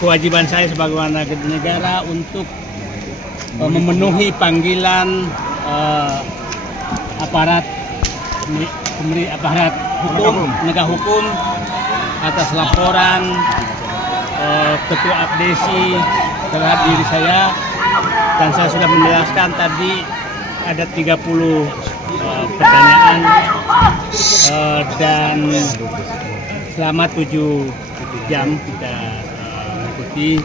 kewajiban saya sebagai warga negara untuk memenuhi panggilan eh, aparat aparat hukum, penegak hukum atas laporan Ketua Abdesi terhadap diri saya, dan saya sudah menjelaskan tadi ada 30 pertanyaan dan selama 7 jam kita mengikuti.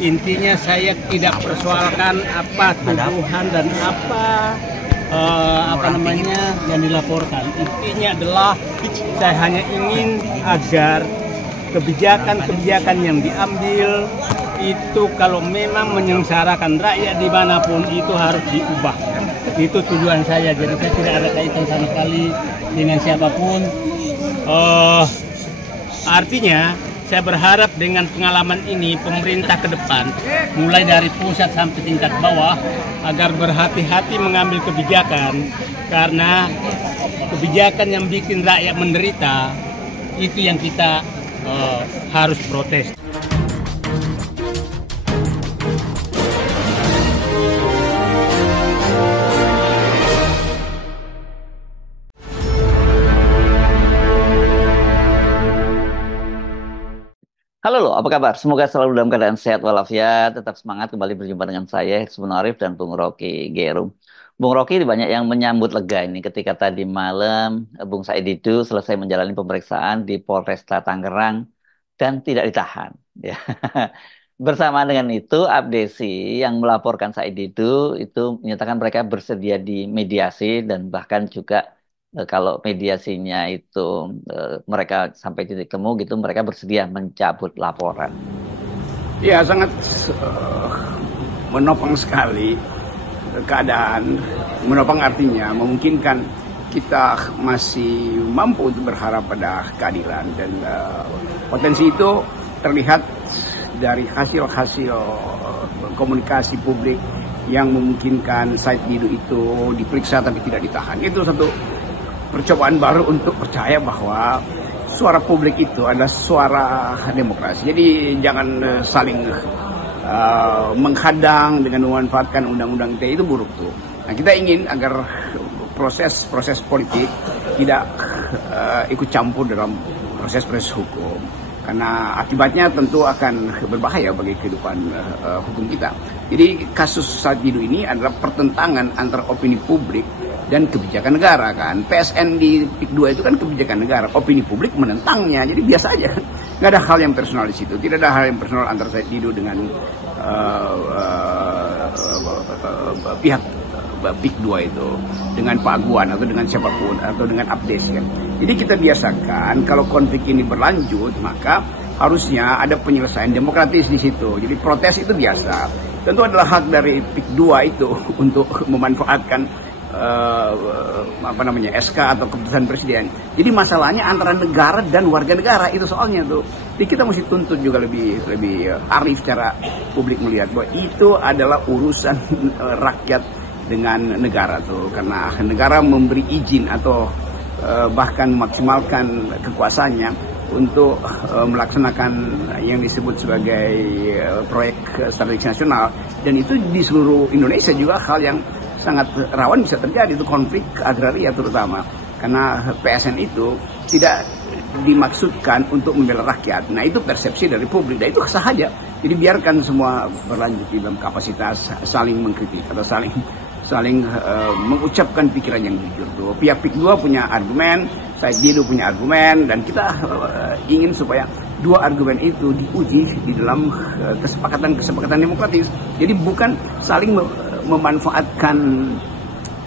Intinya saya tidak persoalkan apa tuduhan dan apa namanya yang dilaporkan. Intinya adalah saya hanya ingin agar kebijakan-kebijakan yang diambil itu kalau memang menyengsarakan rakyat dimanapun itu harus diubah. Itu tujuan saya. Jadi saya tidak ada kaitan sama sekali dengan siapapun. Artinya saya berharap dengan pengalaman ini pemerintah ke depan mulai dari pusat sampai tingkat bawah agar berhati-hati mengambil kebijakan, karena kebijakan yang bikin rakyat menderita itu yang kita harus protes. Halo loh, apa kabar? Semoga selalu dalam keadaan sehat walafiat, tetap semangat kembali berjumpa dengan saya, Hizbun Arif dan Bung Rocky Gerung. Bung Rocky banyak yang menyambut lega ini ketika tadi malam Bung Said Didu selesai menjalani pemeriksaan di Polresta Tangerang dan tidak ditahan. Ya. Bersamaan dengan itu, Abdesi yang melaporkan Said Didu itu menyatakan mereka bersedia dimediasi dan bahkan juga kalau mediasinya itu mereka sampai titik temu gitu, mereka bersedia mencabut laporan. Ya, sangat menopang sekali keadaan. Menopang artinya memungkinkan kita masih mampu untuk berharap pada keadilan, dan potensi itu terlihat dari hasil-hasil komunikasi publik yang memungkinkan Said Didu itu diperiksa tapi tidak ditahan. Itu satu percobaan baru untuk percaya bahwa suara publik itu adalah suara demokrasi. Jadi jangan saling menghadang dengan memanfaatkan undang-undang ITE, itu buruk tuh. Nah, kita ingin agar proses politik tidak ikut campur dalam proses hukum, karena akibatnya tentu akan berbahaya bagi kehidupan hukum kita. Jadi kasus Said Didu ini adalah pertentangan antara opini publik dan kebijakan negara kan. PSN di PIK 2 itu kan kebijakan negara, opini publik menentangnya, jadi biasa aja. Nggak ada hal yang personal di situ, tidak ada hal yang personal antara Said Didu dengan pihak PIK 2 itu, dengan Pak Aguan atau dengan siapapun atau dengan Abdes kan. Jadi kita biasakan kalau konflik ini berlanjut maka harusnya ada penyelesaian demokratis di situ. Jadi protes itu biasa. Tentu adalah hak dari PIK 2 itu untuk memanfaatkan SK atau keputusan presiden. Jadi masalahnya antara negara dan warga negara, itu soalnya tuh. Jadi kita mesti tuntut juga lebih arif cara publik melihat bahwa itu adalah urusan rakyat dengan negara tuh, karena negara memberi izin atau bahkan memaksimalkan kekuasaannya untuk melaksanakan yang disebut sebagai proyek strategis nasional, dan itu di seluruh Indonesia juga hal yang sangat rawan bisa terjadi, itu konflik agraria terutama, karena PSN itu tidak dimaksudkan untuk membela rakyat. Nah, itu persepsi dari publik, dan itu sah saja. Jadi biarkan semua berlanjut di dalam kapasitas saling mengkritik atau saling mengucapkan pikiran yang jujur tuh. Pihak PIK 2 punya argumen, Said Didu punya argumen, dan kita ingin supaya dua argumen itu diuji di dalam kesepakatan demokratis. Jadi bukan saling memanfaatkan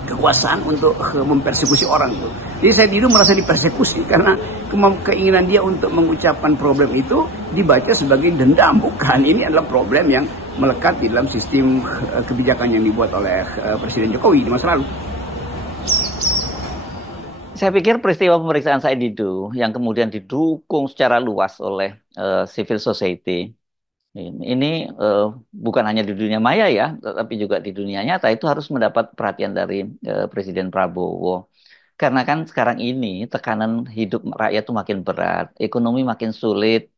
kekuasaan untuk mempersekusi orang tuh. Jadi Said Didu merasa dipersekusi karena keinginan dia untuk mengucapkan problem itu dibaca sebagai dendam. Bukan, ini adalah problem yang melekat di dalam sistem kebijakan yang dibuat oleh Presiden Jokowi di masa lalu. Saya pikir peristiwa pemeriksaan Said Didu yang kemudian didukung secara luas oleh civil society ini bukan hanya di dunia maya ya, tapi juga di dunia nyata itu harus mendapat perhatian dari Presiden Prabowo. Karena kan sekarang ini tekanan hidup rakyat itu makin berat, ekonomi makin sulit,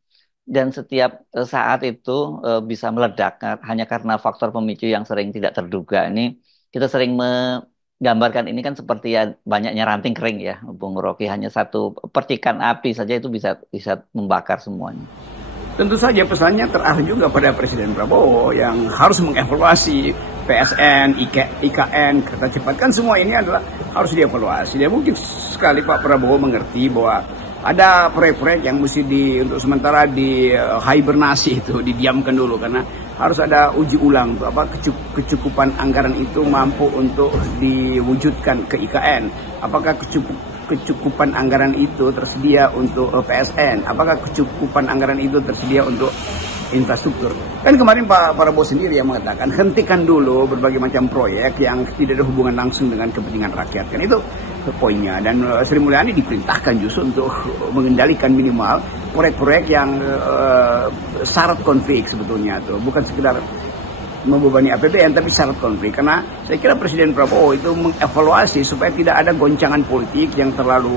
dan setiap saat itu bisa meledak hanya karena faktor pemicu yang sering tidak terduga. Ini kita sering menggambarkan ini kan seperti ya banyaknya ranting kering ya, Bung Rocky. Hanya satu percikan api saja itu bisa membakar semuanya. Tentu saja pesannya terarah juga pada Presiden Prabowo yang harus mengevaluasi PSN, IKN, kereta cepat. Kan semua ini adalah harus dievaluasi. Dan mungkin sekali Pak Prabowo mengerti bahwa ada proyek-proyek yang mesti untuk sementara di hibernasi itu, didiamkan dulu karena harus ada uji ulang kecukupan anggaran itu mampu untuk diwujudkan ke IKN. Apakah kecukupan anggaran itu tersedia untuk PSN? Apakah kecukupan anggaran itu tersedia untuk infrastruktur? Kan kemarin Pak Prabowo sendiri yang mengatakan hentikan dulu berbagai macam proyek yang tidak ada hubungan langsung dengan kepentingan rakyat. Kan itu poinnya. Dan Sri Mulyani diperintahkan justru untuk mengendalikan minimal proyek-proyek yang syarat konflik sebetulnya tuh, bukan sekedar membebani APBN tapi syarat konflik. Karena saya kira Presiden Prabowo itu mengevaluasi supaya tidak ada goncangan politik yang terlalu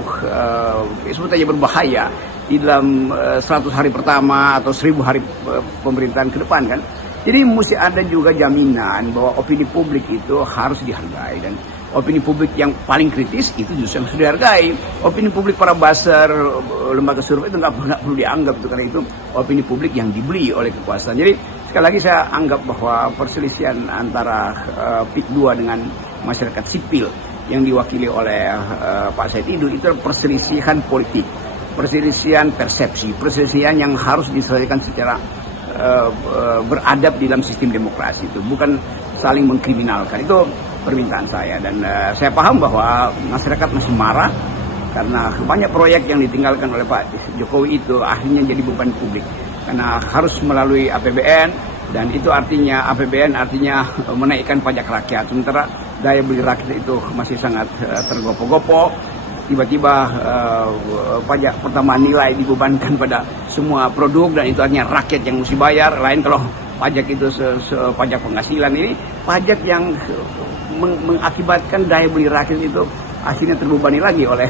sebetulnya berbahaya di dalam 100 hari pertama atau 1000 hari pemerintahan ke depan kan. Jadi mesti ada juga jaminan bahwa opini publik itu harus dihargai, dan opini publik yang paling kritis itu justru yang sudah dihargai. Opini publik para buzzer, lembaga survei itu nggak perlu dianggap itu, karena itu opini publik yang dibeli oleh kekuasaan. Jadi sekali lagi saya anggap bahwa perselisihan antara PIK 2 dengan masyarakat sipil yang diwakili oleh Pak Said Didu itu perselisihan politik, perselisihan persepsi, perselisihan yang harus diselesaikan secara beradab di dalam sistem demokrasi itu, bukan saling mengkriminalkan. Itu permintaan saya, dan saya paham bahwa masyarakat masih marah karena banyak proyek yang ditinggalkan oleh Pak Jokowi itu akhirnya jadi beban publik karena harus melalui APBN, dan itu artinya APBN artinya menaikkan pajak rakyat, sementara daya beli rakyat itu masih sangat tergopoh-gopoh. Tiba-tiba pajak pertambahan nilai dibebankan pada semua produk, dan itu artinya rakyat yang mesti bayar. Lain kalau pajak itu pajak penghasilan, ini pajak yang mengakibatkan daya beli rakyat itu akhirnya terbebani lagi oleh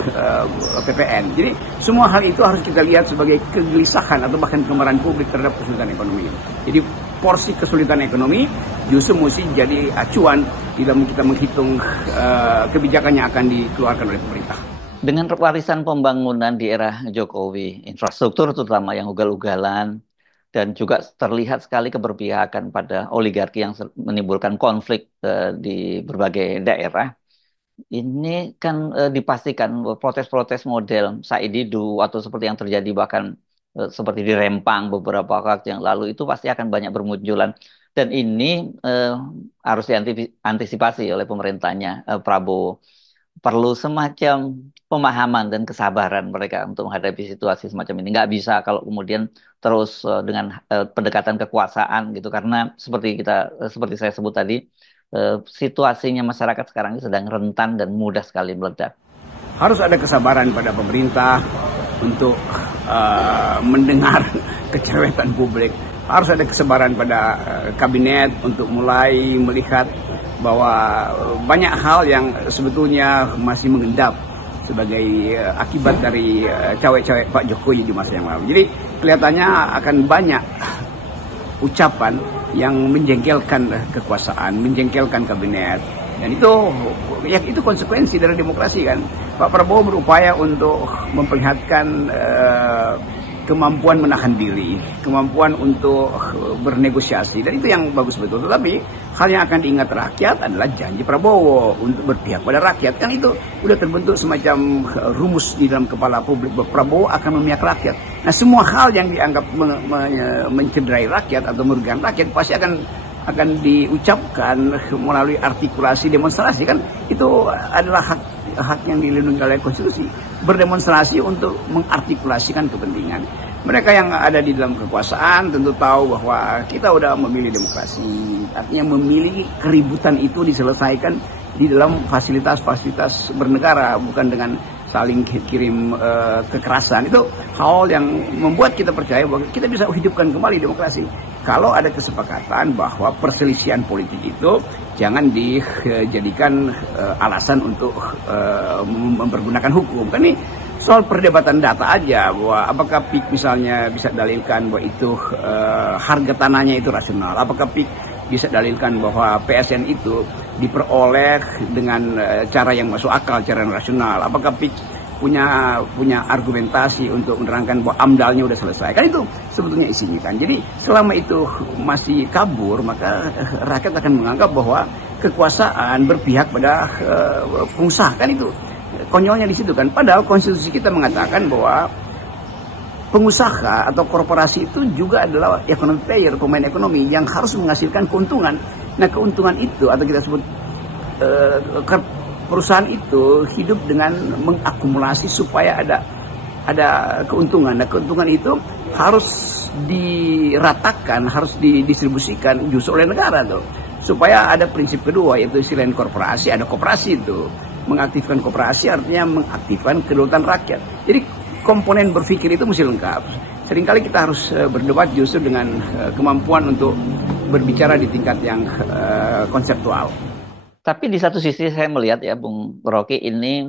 PPN. Jadi semua hal itu harus kita lihat sebagai kegelisahan atau bahkan kemarahan publik terhadap kesulitan ekonomi. Jadi porsi kesulitan ekonomi justru mesti jadi acuan dalam kita menghitung kebijakan yang akan dikeluarkan oleh pemerintah. Dengan warisan pembangunan di era Jokowi, infrastruktur terutama yang ugal-ugalan, dan juga terlihat sekali keberpihakan pada oligarki yang menimbulkan konflik di berbagai daerah. Ini kan dipastikan protes-protes model Said Didu atau seperti yang terjadi bahkan seperti di Rempang beberapa waktu yang lalu itu pasti akan banyak bermunculan. Dan ini harus diantisipasi oleh pemerintahnya Prabowo. Perlu semacam pemahaman dan kesabaran mereka untuk menghadapi situasi semacam ini. Nggak bisa kalau kemudian terus dengan pendekatan kekuasaan gitu, karena seperti saya sebut tadi, situasinya masyarakat sekarang ini sedang rentan dan mudah sekali meledak. Harus ada kesabaran pada pemerintah untuk mendengar kecerewetan publik. Harus ada kesabaran pada kabinet untuk mulai melihat bahwa banyak hal yang sebetulnya masih mengendap sebagai akibat dari cawe-cawe Pak Jokowi di masa yang lalu. Jadi kelihatannya akan banyak ucapan yang menjengkelkan kekuasaan, menjengkelkan kabinet, dan itu konsekuensi dari demokrasi kan. Pak Prabowo berupaya untuk memperlihatkan kemampuan menahan diri, kemampuan untuk bernegosiasi, dan itu yang bagus betul. Tetapi hal yang akan diingat rakyat adalah janji Prabowo untuk berpihak pada rakyat. Kan itu udah terbentuk semacam rumus di dalam kepala publik bahwa Prabowo akan memihak rakyat. Nah, semua hal yang dianggap mencederai rakyat atau merugikan rakyat pasti akan diucapkan melalui artikulasi demonstrasi. Kan itu adalah hak yang dilindungi oleh konstitusi, berdemonstrasi untuk mengartikulasikan kepentingan. Mereka yang ada di dalam kekuasaan tentu tahu bahwa kita udah memilih demokrasi, artinya memilih keributan itu diselesaikan di dalam fasilitas-fasilitas bernegara, bukan dengan saling kirim kekerasan. Itu hal yang membuat kita percaya bahwa kita bisa hidupkan kembali demokrasi. Kalau ada kesepakatan bahwa perselisihan politik itu jangan dijadikan alasan untuk mempergunakan hukum. Kan ini soal perdebatan data aja, bahwa apakah PIK misalnya bisa dalilkan bahwa itu harga tanahnya itu rasional, apakah PIK bisa dalilkan bahwa PSN itu diperoleh dengan cara yang masuk akal, cara yang rasional, apakah PIK punya argumentasi untuk menerangkan bahwa AMDALnya udah selesai. Kan itu sebetulnya isinya kan. Jadi selama itu masih kabur, maka rakyat akan menganggap bahwa kekuasaan berpihak pada pengusaha. Kan itu konyolnya di situ kan. Padahal konstitusi kita mengatakan bahwa pengusaha atau korporasi itu juga adalah economic player, pemain ekonomi yang harus menghasilkan keuntungan. Nah, keuntungan itu atau kita sebut perusahaan itu hidup dengan mengakumulasi supaya ada keuntungan. Nah, keuntungan itu harus diratakan, harus didistribusikan justru oleh negara tuh. Supaya ada prinsip kedua, yaitu selain korporasi ada koperasi itu. Mengaktifkan koperasi artinya mengaktifkan kedaulatan rakyat. Jadi komponen berpikir itu mesti lengkap. Seringkali kita harus berdebat justru dengan kemampuan untuk berbicara di tingkat yang konseptual. Tapi di satu sisi saya melihat ya Bung Rocky ini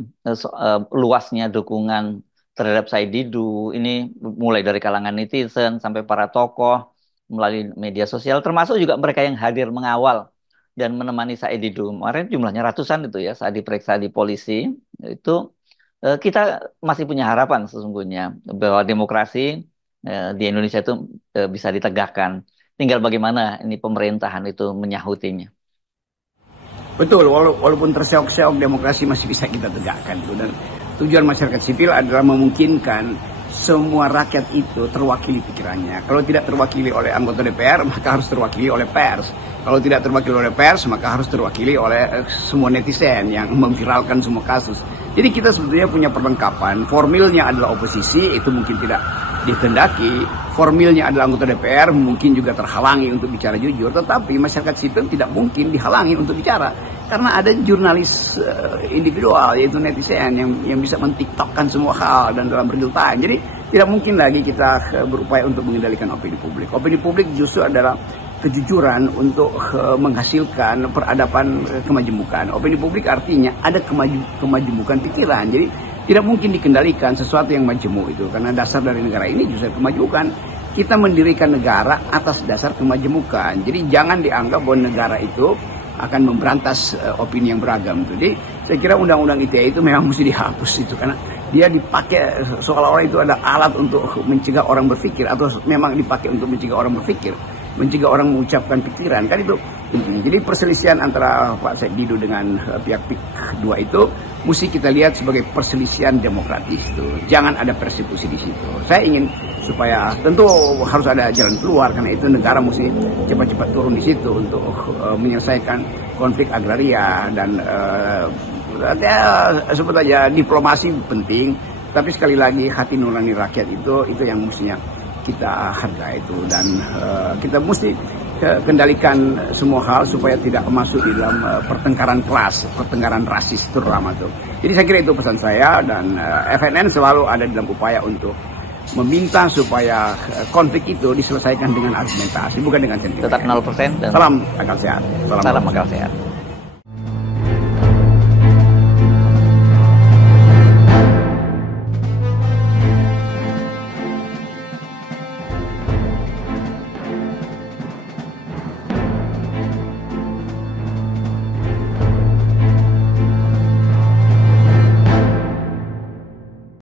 luasnya dukungan terhadap Said Didu ini mulai dari kalangan netizen sampai para tokoh melalui media sosial, termasuk juga mereka yang hadir mengawal dan menemani Said Didu. Kemarin jumlahnya ratusan itu ya saat diperiksa di polisi. Itu kita masih punya harapan sesungguhnya bahwa demokrasi di Indonesia itu bisa ditegakkan. Tinggal bagaimana ini pemerintahan itu menyahutinya. Betul, walaupun terseok-seok demokrasi masih bisa kita tegakkan tuh. Dan tujuan masyarakat sipil adalah memungkinkan semua rakyat itu terwakili pikirannya. Kalau tidak terwakili oleh anggota DPR, maka harus terwakili oleh pers. Kalau tidak terwakili oleh pers, maka harus terwakili oleh semua netizen yang memviralkan semua kasus. Jadi kita sebetulnya punya perlengkapan. Formilnya adalah oposisi, itu mungkin tidak dikehendaki. Formilnya adalah anggota DPR, mungkin juga terhalangi untuk bicara jujur. Tetapi masyarakat sipil tidak mungkin dihalangi untuk bicara. Karena ada jurnalis individual, yaitu netizen yang bisa mentiktokkan semua hal dan dalam real time. Jadi tidak mungkin lagi kita berupaya untuk mengendalikan opini publik. Opini publik justru adalah kejujuran untuk menghasilkan peradaban kemajemukan. Opini publik artinya ada kemajemukan pikiran. Jadi tidak mungkin dikendalikan sesuatu yang majemuk itu. Karena dasar dari negara ini justru kemajemukan. Kita mendirikan negara atas dasar kemajemukan. Jadi jangan dianggap bahwa negara itu akan memberantas opini yang beragam. Jadi saya kira undang-undang ITE itu memang mesti dihapus itu. Karena dia dipakai seolah-olah itu ada alat untuk mencegah orang berpikir. Atau memang dipakai untuk mencegah orang berpikir. Mencegah orang mengucapkan pikiran. Kan itu. Jadi perselisihan antara Pak Said Didu dengan pihak PIK 2 itu mesti kita lihat sebagai perselisihan demokratis itu. Jangan ada persekusi di situ. Saya ingin supaya tentu harus ada jalan keluar, karena itu negara mesti cepat-cepat turun di situ untuk menyelesaikan konflik agraria dan sebut aja diplomasi penting. Tapi sekali lagi hati nurani rakyat itu yang mestinya kita hargai itu, dan kita mesti kendalikan semua hal supaya tidak masuk di dalam pertengkaran kelas, pertengkaran rasis terutama itu. Jadi saya kira itu pesan saya, dan FNN selalu ada dalam upaya untuk meminta supaya konflik itu diselesaikan dengan argumentasi, bukan dengan sentimen. Tetap 0%. Dan salam akal sehat. Salam akal sehat.